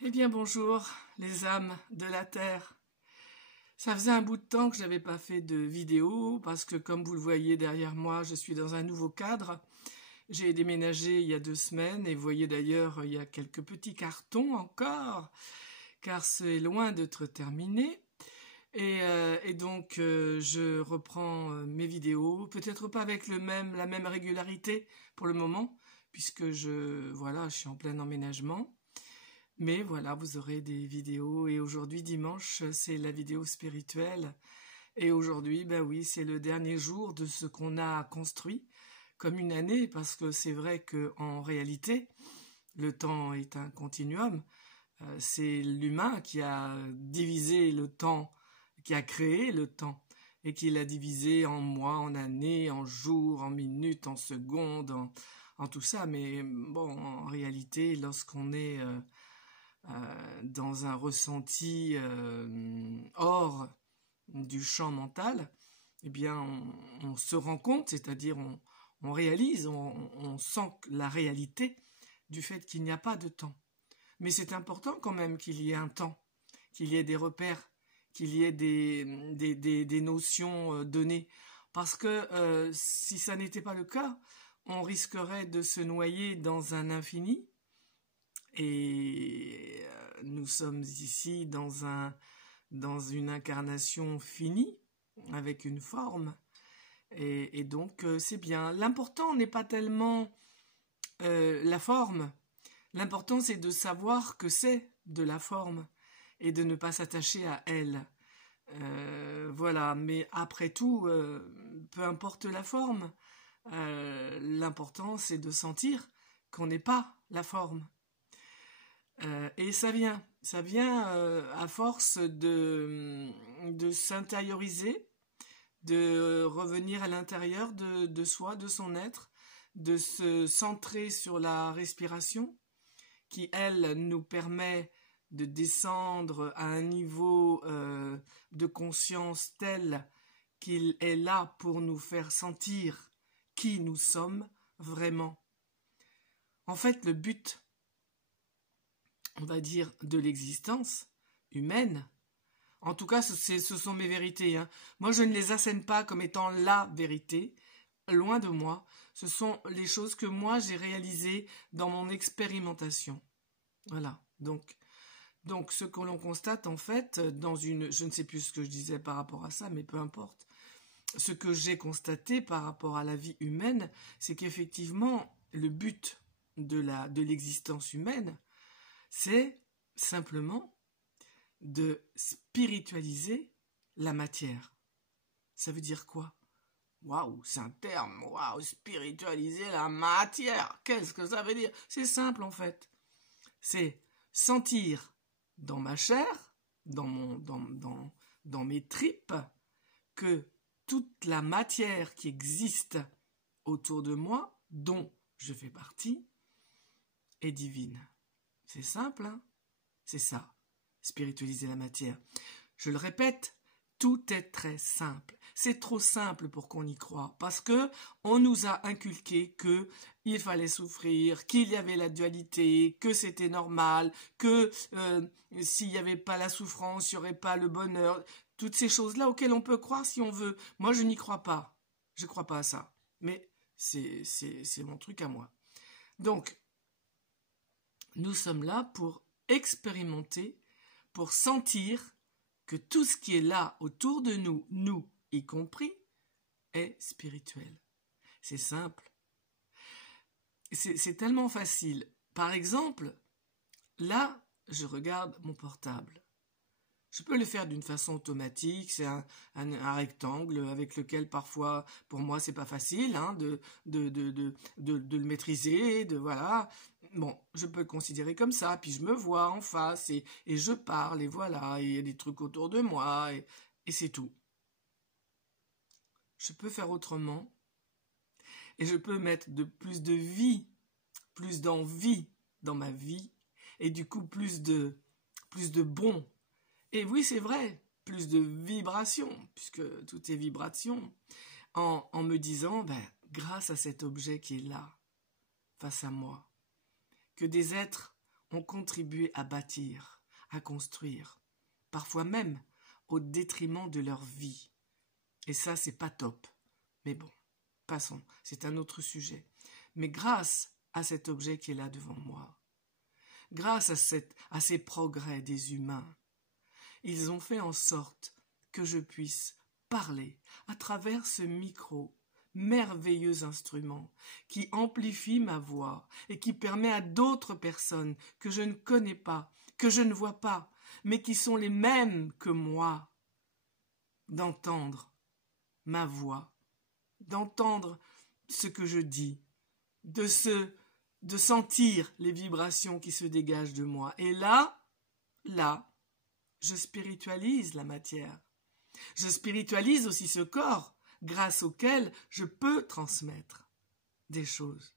Eh bien bonjour les âmes de la terre. Ça faisait un bout de temps que je n'avais pas fait de vidéo parce que comme vous le voyez derrière moi, je suis dans un nouveau cadre. J'ai déménagé il y a 2 semaines et vous voyez d'ailleurs il y a quelques petits cartons encore car c'est loin d'être terminé. Et donc je reprends mes vidéos, peut-être pas avec la même régularité pour le moment puisque je suis en plein emménagement. Mais voilà, vous aurez des vidéos et aujourd'hui dimanche, c'est la vidéo spirituelle. Et aujourd'hui, ben oui, c'est le dernier jour de ce qu'on a construit comme une année parce que c'est vrai qu'en réalité, le temps est un continuum. C'est l'humain qui a divisé le temps, qui a créé le temps et qui l'a divisé en mois, en années, en jours, en minutes, en secondes, en tout ça. Mais bon, en réalité, lorsqu'on est dans un ressenti hors du champ mental, eh bien on se rend compte, c'est-à-dire on réalise, on sent la réalité du fait qu'il n'y a pas de temps. Mais c'est important quand même qu'il y ait un temps, qu'il y ait des repères, qu'il y ait des notions données. Parce que si ça n'était pas le cas, on risquerait de se noyer dans un infini. Et nous sommes ici dans une incarnation finie, avec une forme. Et donc c'est bien. L'important n'est pas tellement la forme. L'important c'est de savoir que c'est de la forme et de ne pas s'attacher à elle. Voilà, mais après tout, peu importe la forme, l'important c'est de sentir qu'on n'est pas la forme. Et ça vient à force de s'intérioriser, de revenir à l'intérieur de soi, de son être, de se centrer sur la respiration, qui, elle, nous permet de descendre à un niveau de conscience tel qu'il est là pour nous faire sentir qui nous sommes vraiment. En fait, le but, on va dire, de l'existence humaine, en tout cas ce sont mes vérités, hein. Moi je ne les assène pas comme étant la vérité, loin de moi, ce sont les choses que moi j'ai réalisées dans mon expérimentation. Voilà, donc ce que l'on constate en fait je ne sais plus ce que je disais par rapport à ça, mais peu importe, ce que j'ai constaté par rapport à la vie humaine, c'est qu'effectivement le but de l'existence humaine, c'est simplement de spiritualiser la matière. Ça veut dire quoi? Waouh, c'est un terme, waouh, spiritualiser la matière. Qu'est-ce que ça veut dire? C'est simple en fait. C'est sentir dans ma chair, dans mes tripes, que toute la matière qui existe autour de moi, dont je fais partie, est divine. C'est simple, hein? C'est ça, spiritualiser la matière. Je le répète, tout est très simple. C'est trop simple pour qu'on y croie, parce que on nous a inculqué que il fallait souffrir, qu'il y avait la dualité, que c'était normal, que s'il n'y avait pas la souffrance, il n'y aurait pas le bonheur. Toutes ces choses-là auxquelles on peut croire si on veut. Moi, je n'y crois pas. Je ne crois pas à ça. Mais c'est mon truc à moi. Donc, nous sommes là pour expérimenter, pour sentir que tout ce qui est là autour de nous, nous y compris, est spirituel. C'est simple. C'est tellement facile. Par exemple, là, je regarde mon portable. Je peux le faire d'une façon automatique, c'est un rectangle avec lequel parfois, pour moi, c'est pas facile hein, de le maîtriser, voilà. Bon, je peux le considérer comme ça, puis je me vois en face et je parle, et voilà, et il y a des trucs autour de moi, et c'est tout. Je peux faire autrement, et je peux mettre plus de vie, plus d'envie dans ma vie, et du coup plus de bon. Et oui, c'est vrai, plus de vibration, puisque tout est vibration, en me disant, grâce à cet objet qui est là, face à moi, que des êtres ont contribué à bâtir, à construire, parfois même au détriment de leur vie. Et ça, c'est pas top. Mais bon, passons, c'est un autre sujet. Mais grâce à cet objet qui est là devant moi, grâce à ces progrès des humains, ils ont fait en sorte que je puisse parler à travers ce micro, merveilleux instrument qui amplifie ma voix et qui permet à d'autres personnes que je ne connais pas, que je ne vois pas, mais qui sont les mêmes que moi, d'entendre ma voix, d'entendre ce que je dis, de sentir les vibrations qui se dégagent de moi. Et là, je spiritualise la matière. Je spiritualise aussi ce corps grâce auquel je peux transmettre des choses.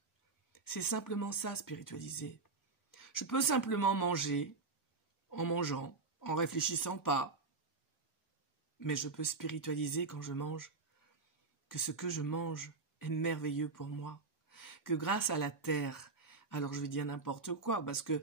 C'est simplement ça, spiritualiser. Je peux simplement manger en mangeant, en réfléchissant pas. Mais je peux spiritualiser quand je mange, que ce que je mange est merveilleux pour moi, que grâce à la terre, alors je vais dire n'importe quoi, parce que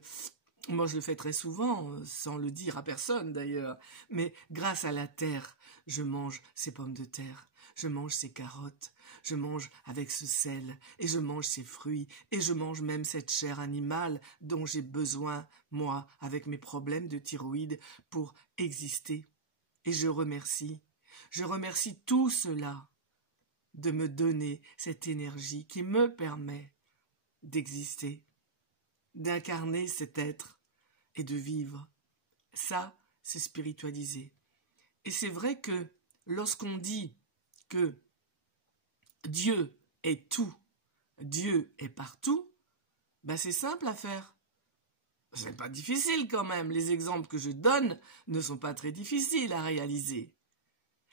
moi je le fais très souvent, sans le dire à personne d'ailleurs, mais grâce à la terre, je mange ces pommes de terre, je mange ces carottes, je mange avec ce sel, et je mange ces fruits, et je mange même cette chair animale dont j'ai besoin, moi, avec mes problèmes de thyroïde, pour exister. Et je remercie tout cela de me donner cette énergie qui me permet d'exister, d'incarner cet être et de vivre. Ça, c'est spiritualiser. Et c'est vrai que lorsqu'on dit que Dieu est tout, Dieu est partout, c'est simple à faire. C'est pas difficile quand même. Les exemples que je donne ne sont pas très difficiles à réaliser.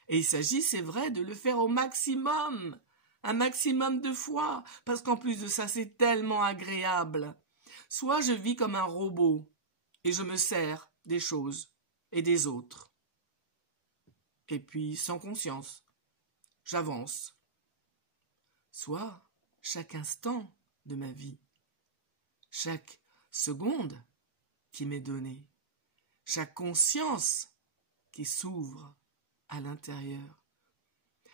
Et il s'agit, c'est vrai, de le faire au maximum, un maximum de fois, parce qu'en plus de ça, c'est tellement agréable. Soit je vis comme un robot, et je me sers des choses et des autres. Et puis, sans conscience, j'avance. Soit, chaque instant de ma vie, chaque seconde qui m'est donnée, chaque conscience qui s'ouvre à l'intérieur,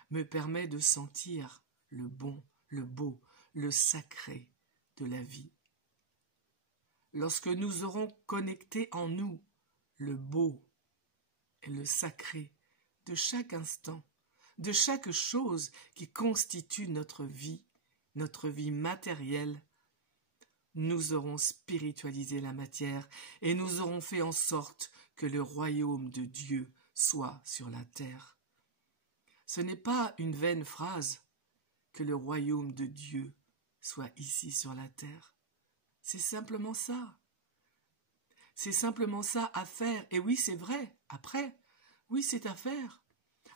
me permet de sentir le bon, le beau, le sacré de la vie. Lorsque nous aurons connecté en nous le beau et le sacré de chaque instant, de chaque chose qui constitue notre vie matérielle, nous aurons spiritualisé la matière et nous aurons fait en sorte que le royaume de Dieu soit sur la terre. Ce n'est pas une vaine phrase que le royaume de Dieu soit ici sur la terre. C'est simplement ça. C'est simplement ça à faire. Et oui, c'est vrai. Après, oui, c'est à faire.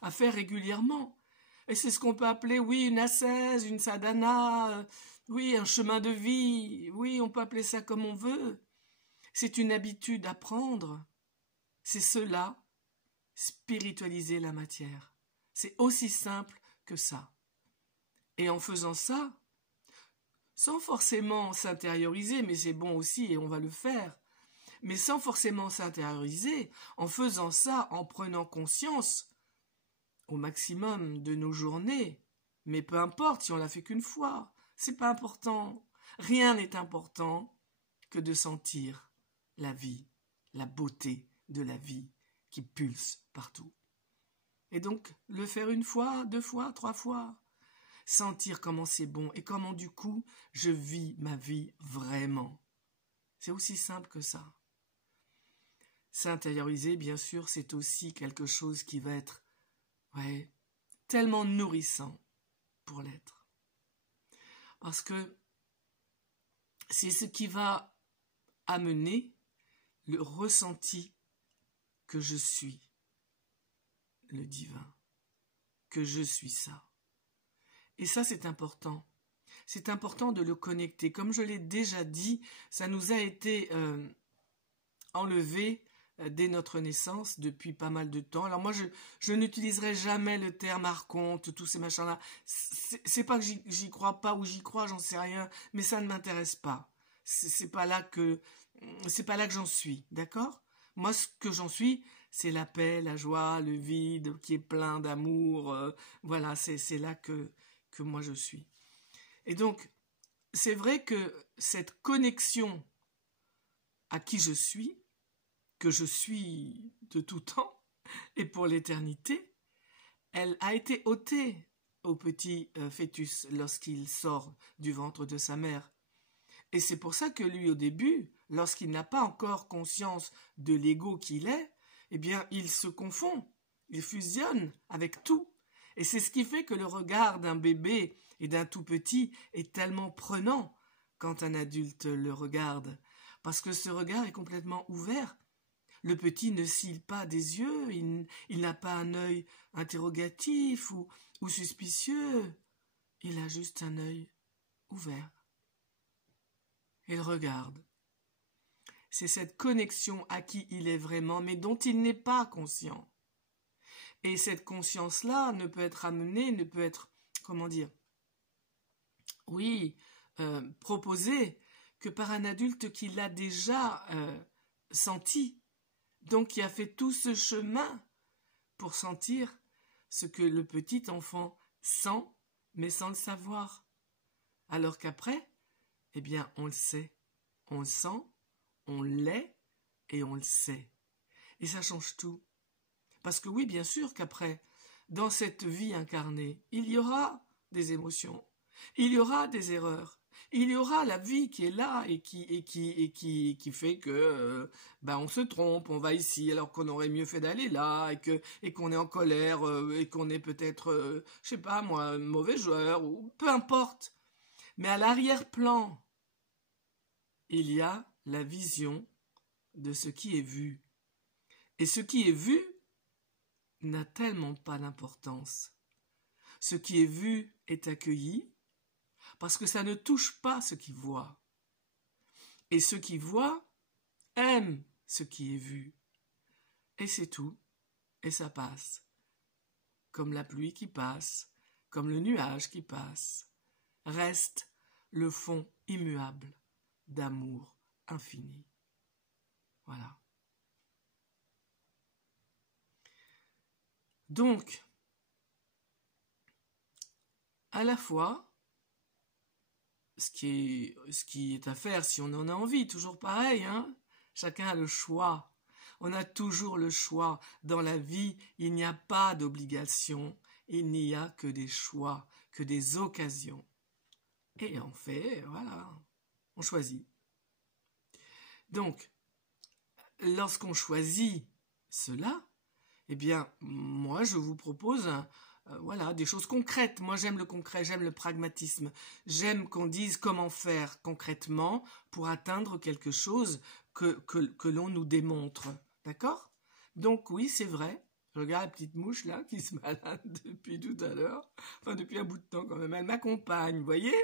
À faire régulièrement. Et c'est ce qu'on peut appeler, oui, une ascèse, une sadhana, oui, un chemin de vie. Oui, on peut appeler ça comme on veut. C'est une habitude à prendre. C'est cela, spiritualiser la matière. C'est aussi simple que ça. Et en faisant ça, sans forcément s'intérioriser, mais c'est bon aussi et on va le faire, mais sans forcément s'intérioriser, en faisant ça, en prenant conscience au maximum de nos journées, mais peu importe si on l'a fait qu'une fois, c'est pas important. Rien n'est important que de sentir la vie, la beauté de la vie qui pulse partout. Et donc, le faire une fois, 2 fois, 3 fois, sentir comment c'est bon et comment du coup, je vis ma vie vraiment. C'est aussi simple que ça. S'intérioriser, bien sûr, c'est aussi quelque chose qui va être tellement nourrissant pour l'être. Parce que c'est ce qui va amener le ressenti que je suis le divin, que je suis ça. Et ça, c'est important. C'est important de le connecter. Comme je l'ai déjà dit, ça nous a été enlevé dès notre naissance, depuis pas mal de temps. Alors moi, je n'utiliserai jamais le terme archonte, tous ces machins-là. C'est pas que j'y crois pas ou j'y crois, j'en sais rien, mais ça ne m'intéresse pas. C'est pas là que c'est pas là que j'en suis, d'accord? Moi, ce que j'en suis, c'est la paix, la joie, le vide qui est plein d'amour. Voilà, c'est là que moi je suis. Et donc, c'est vrai que cette connexion à qui je suis, que je suis de tout temps et pour l'éternité, elle a été ôtée au petit fœtus lorsqu'il sort du ventre de sa mère. Et c'est pour ça que lui, au début, lorsqu'il n'a pas encore conscience de l'ego qu'il est, eh bien, il se confond, il fusionne avec tout. Et c'est ce qui fait que le regard d'un bébé et d'un tout petit est tellement prenant quand un adulte le regarde, parce que ce regard est complètement ouvert. Le petit ne cille pas des yeux, il n'a pas un œil interrogatif ou suspicieux, il a juste un œil ouvert. Il regarde. C'est cette connexion à qui il est vraiment, mais dont il n'est pas conscient. Et cette conscience-là ne peut être amenée, ne peut être, comment dire, oui, proposée que par un adulte qui l'a déjà senti, donc qui a fait tout ce chemin pour sentir ce que le petit enfant sent, mais sans le savoir. Alors qu'après, eh bien, on le sait, on le sent, on l'est et on le sait. Et ça change tout. Parce que oui, bien sûr qu'après, dans cette vie incarnée, il y aura des émotions, il y aura des erreurs, il y aura la vie qui est là et qui fait que on se trompe, on va ici alors qu'on aurait mieux fait d'aller là et qu'on est en colère et qu'on est peut-être, je sais pas moi, mauvais joueur ou peu importe. Mais à l'arrière-plan, il y a la vision de ce qui est vu. Et ce qui est vu n'a tellement pas d'importance. Ce qui est vu est accueilli parce que ça ne touche pas ce qui voit. Et ce qui voit aime ce qui est vu. Et c'est tout. Et ça passe. Comme la pluie qui passe, comme le nuage qui passe. Reste le fond immuable d'amour infini. Voilà. Donc, à la fois, ce qui est à faire si on en a envie, toujours pareil, hein, chacun a le choix. On a toujours le choix. Dans la vie, il n'y a pas d'obligation, il n'y a que des choix, que des occasions. Et on fait, voilà, on choisit. Donc, lorsqu'on choisit cela, eh bien, moi, je vous propose voilà, des choses concrètes. Moi, j'aime le concret, j'aime le pragmatisme. J'aime qu'on dise comment faire concrètement pour atteindre quelque chose que l'on nous démontre. D'accord? Donc, oui, c'est vrai. Je regarde la petite mouche, là, qui se balade depuis tout à l'heure. Enfin, depuis un bout de temps, quand même. Elle m'accompagne, vous voyez?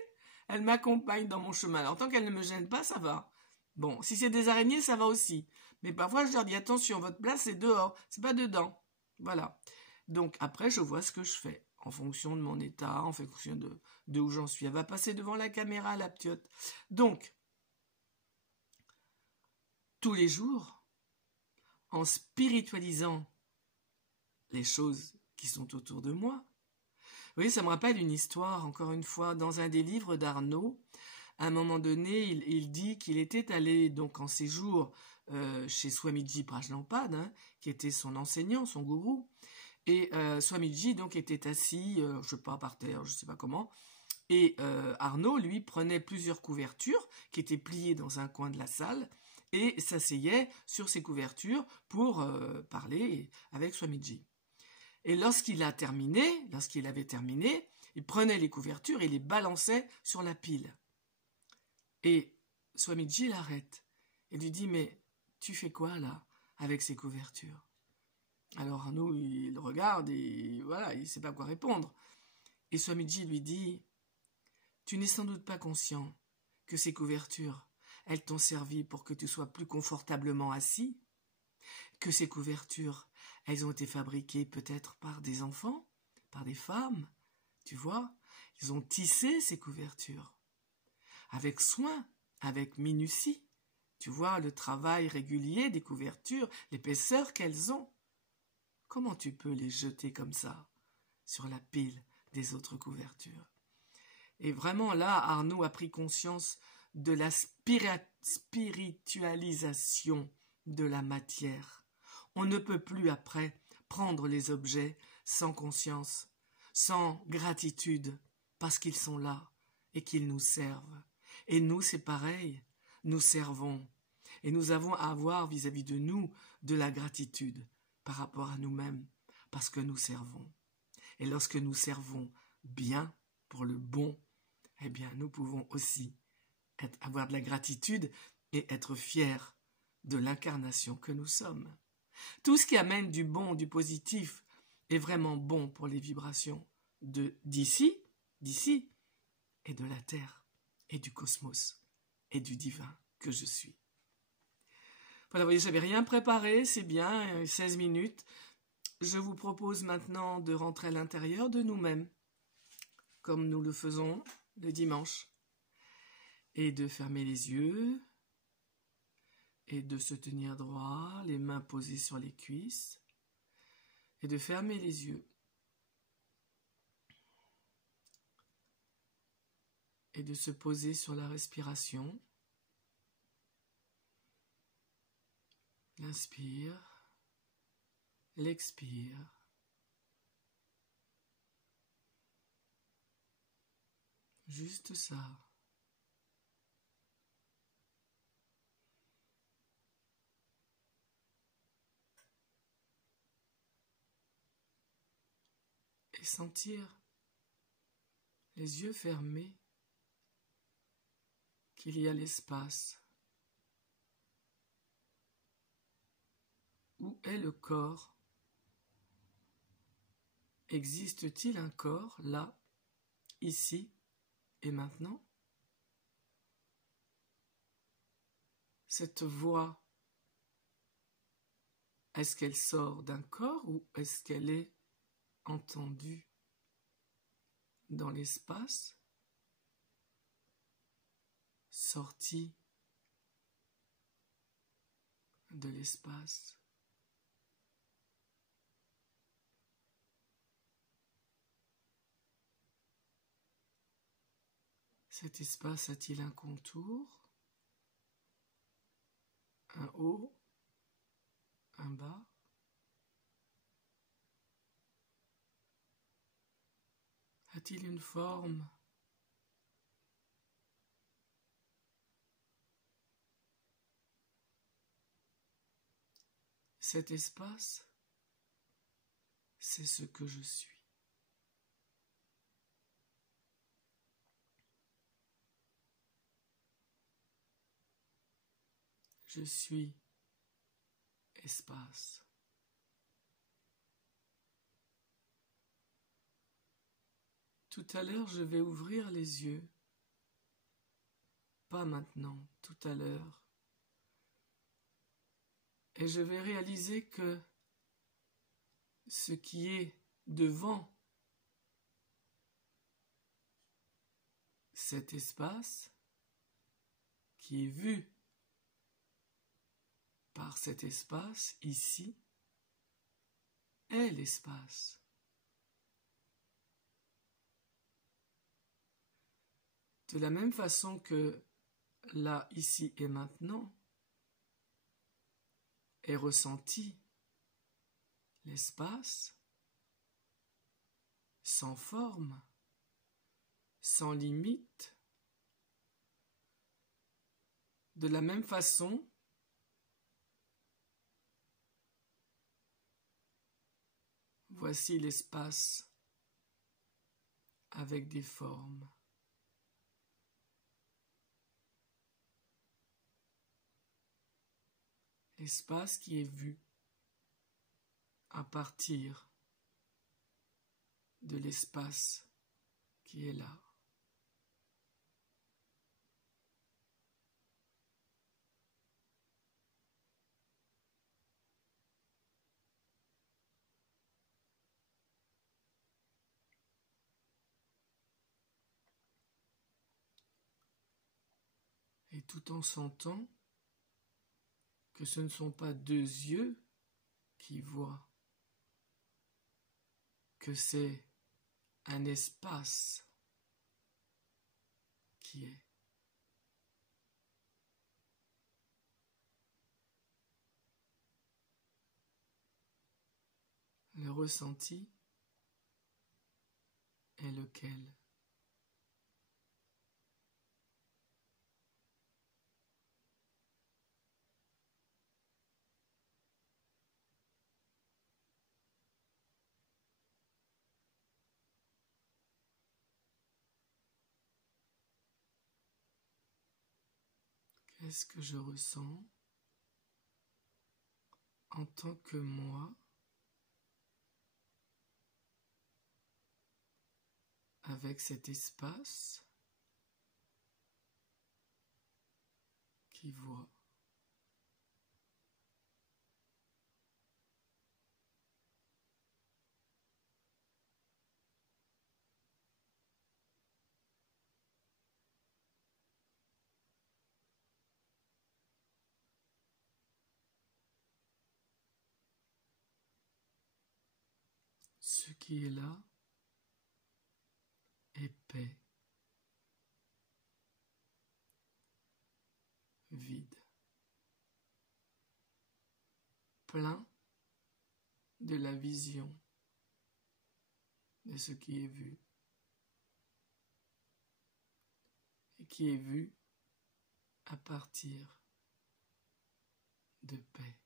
Elle m'accompagne dans mon chemin. Alors, tant qu'elle ne me gêne pas, ça va. Bon, si c'est des araignées, ça va aussi. Mais parfois, je leur dis, attention, votre place, c'est dehors, c'est pas dedans. Voilà. Donc, après, je vois ce que je fais, en fonction de mon état, en fonction de où j'en suis. Elle va passer devant la caméra, la ptiote. Donc, tous les jours, en spiritualisant les choses qui sont autour de moi, oui, ça me rappelle une histoire, encore une fois, dans un des livres d'Arnaud. À un moment donné, il dit qu'il était allé donc en séjour chez Swamiji Prajnapada, hein, qui était son enseignant, son gourou. Et Swamiji donc était assis, je sais pas, par terre, je sais pas comment. Et Arnaud, lui, prenait plusieurs couvertures qui étaient pliées dans un coin de la salle et s'asseyait sur ces couvertures pour parler avec Swamiji. Et lorsqu'il avait terminé, il prenait les couvertures et les balançait sur la pile. Et Swamiji l'arrête et lui dit « Mais tu fais quoi là avec ces couvertures ?» Alors Arnaud, il regarde et voilà, il ne sait pas quoi répondre. Et Swamiji lui dit « Tu n'es sans doute pas conscient que ces couvertures, elles t'ont servi pour que tu sois plus confortablement assis, que ces couvertures, elles ont été fabriquées peut-être par des enfants, par des femmes, tu vois, ils ont tissé ces couvertures. Avec soin, avec minutie, Tu vois le travail régulier des couvertures, l'épaisseur qu'elles ont. Comment tu peux les jeter comme ça sur la pile des autres couvertures? Et vraiment là, Arnaud a pris conscience de la spiritualisation de la matière. On ne peut plus après prendre les objets sans conscience, sans gratitude, parce qu'ils sont là et qu'ils nous servent. Et nous, c'est pareil, nous servons. Et nous avons à avoir vis-à-vis de nous de la gratitude par rapport à nous-mêmes, parce que nous servons. Et lorsque nous servons bien, pour le bon, eh bien, nous pouvons aussi avoir de la gratitude et être fiers de l'incarnation que nous sommes. Tout ce qui amène du bon, du positif, est vraiment bon pour les vibrations d'ici, et de la Terre, et du cosmos, et du divin que je suis. Voilà, vous voyez, j'avais rien préparé, c'est bien, 16 minutes. Je vous propose maintenant de rentrer à l'intérieur de nous-mêmes, comme nous le faisons le dimanche, et de fermer les yeux, et de se tenir droit, les mains posées sur les cuisses, et de fermer les yeux. Et de se poser sur la respiration. L'inspire, l'expire. Juste ça. Et sentir les yeux fermés qu'il y a l'espace. Où est le corps? Existe-t-il un corps là, ici et maintenant? Cette voix, est-ce qu'elle sort d'un corps ou est-ce qu'elle est entendue dans l'espace, sortie de l'espace? Cet espace a-t-il un contour, un haut, un bas? A-t-il une forme? Cet espace, c'est ce que je suis. Je suis espace. Tout à l'heure, je vais ouvrir les yeux. Pas maintenant, tout à l'heure. Et je vais réaliser que ce qui est devant cet espace, qui est vu par cet espace ici, est l'espace. De la même façon que là, ici et maintenant, est ressenti l'espace sans forme, sans limite. De la même façon, voici l'espace avec des formes. L'espace qui est vu à partir de l'espace qui est là. Et tout en sentant que ce ne sont pas deux yeux qui voient, que c'est un espace qui est. Le ressenti est lequel? Qu'est-ce que je ressens en tant que moi avec cet espace qui voit? Ce qui est là est paix, vide, plein de la vision de ce qui est vu et qui est vu à partir de paix.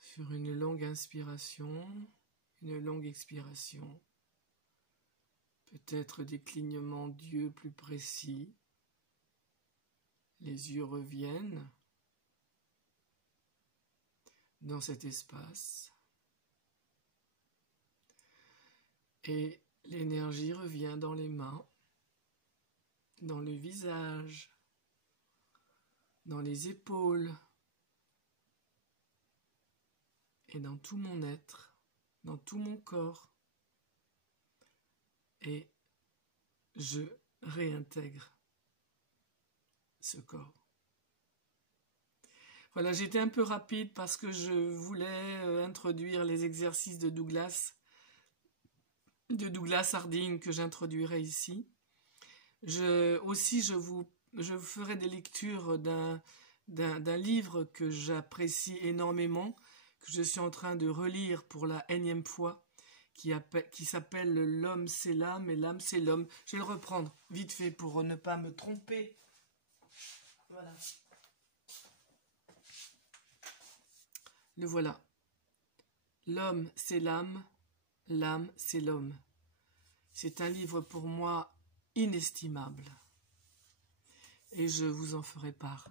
Sur une longue inspiration, une longue expiration, peut-être des clignements d'yeux plus précis, les yeux reviennent dans cet espace et l'énergie revient dans les mains, dans le visage, dans les épaules et dans tout mon être, dans tout mon corps. Et je réintègre ce corps. Voilà, j'étais un peu rapide parce que je voulais introduire les exercices de Douglas Harding que j'introduirai ici. Je ferai des lectures d'un livre que j'apprécie énormément, que je suis en train de relire pour la énième fois, qui s'appelle « L'homme c'est l'âme et l'âme c'est l'homme ». Je vais le reprendre vite fait pour ne pas me tromper. Voilà. Le voilà. L'homme c'est l'âme c'est l'homme. C'est un livre pour moi inestimable. Et je vous en ferai part.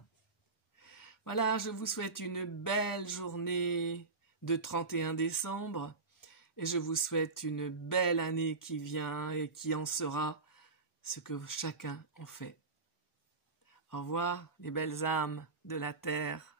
Voilà, je vous souhaite une belle journée de 31 décembre. Et je vous souhaite une belle année qui vient et qui en sera ce que chacun en fait. Au revoir, les belles âmes de la terre.